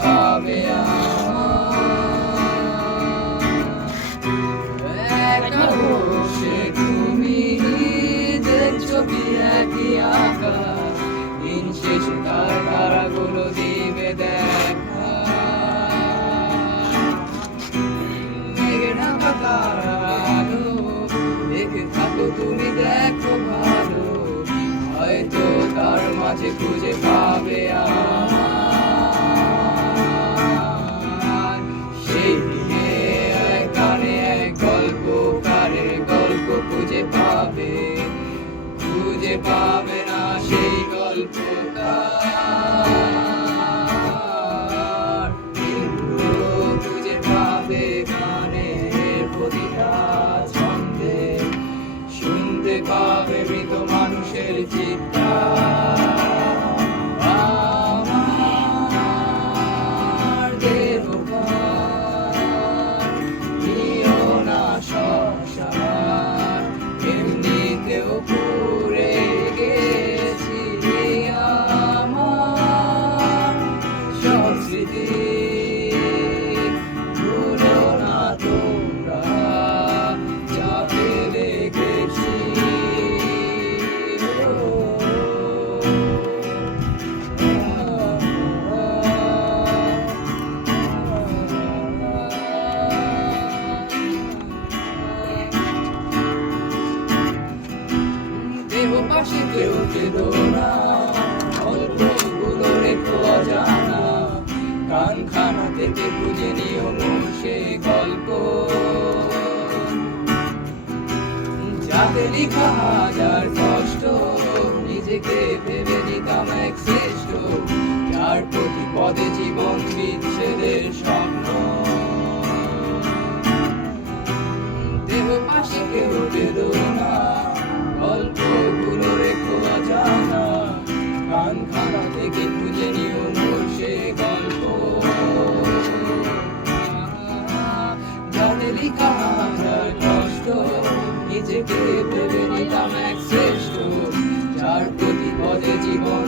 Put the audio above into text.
পাবে একা বসে তুমি ছবি একই আকাশ দিন শেষে তার তারাগুলো দিবে দেখা মেঘে ঢাকা তারা আলো দেখে থাকো তুমি দেখো ভালো হয়তো তার মাঝে খুঁজে পাবে সেই দিনে কানে এক গল্পকারের গল্প খুঁজে পাবে না সেই গল্পকার খুঁজে পাবে গানের প্রতিটা ছন্দে শুনতে পাবে মৃত মানুষের চিৎকার আমার দেহকার নিও না শ্মশান এমনিতেও পুড়ে গেছি আমার সব স্মৃতি ভুলো না তোমরা যা ফেলে গেছি দেহ পাশে কেউ কেঁদো না গল্পগুলো রেখো অজানা কানখানা থেকে খুঁজে নিও সে গল্প যাতে লিখা হাজার কষ্ট নিজেকে ভেবে নিতাম এক শ্রেষ্ঠ যার প্রতি পদে জীবন বিচ্ছেদের স্বপ্ন দেহ পাশে কেউ কেঁদো না গল্পগুলো রেখো অজানা কানখানা থেকে খুঁজে নিও সে গল্প যাতে লিখা হাজার কষ্ট নিজেকে ভেবে নিতাম এক শ্রেষ্ঠ যার প্রতি পদে জীবন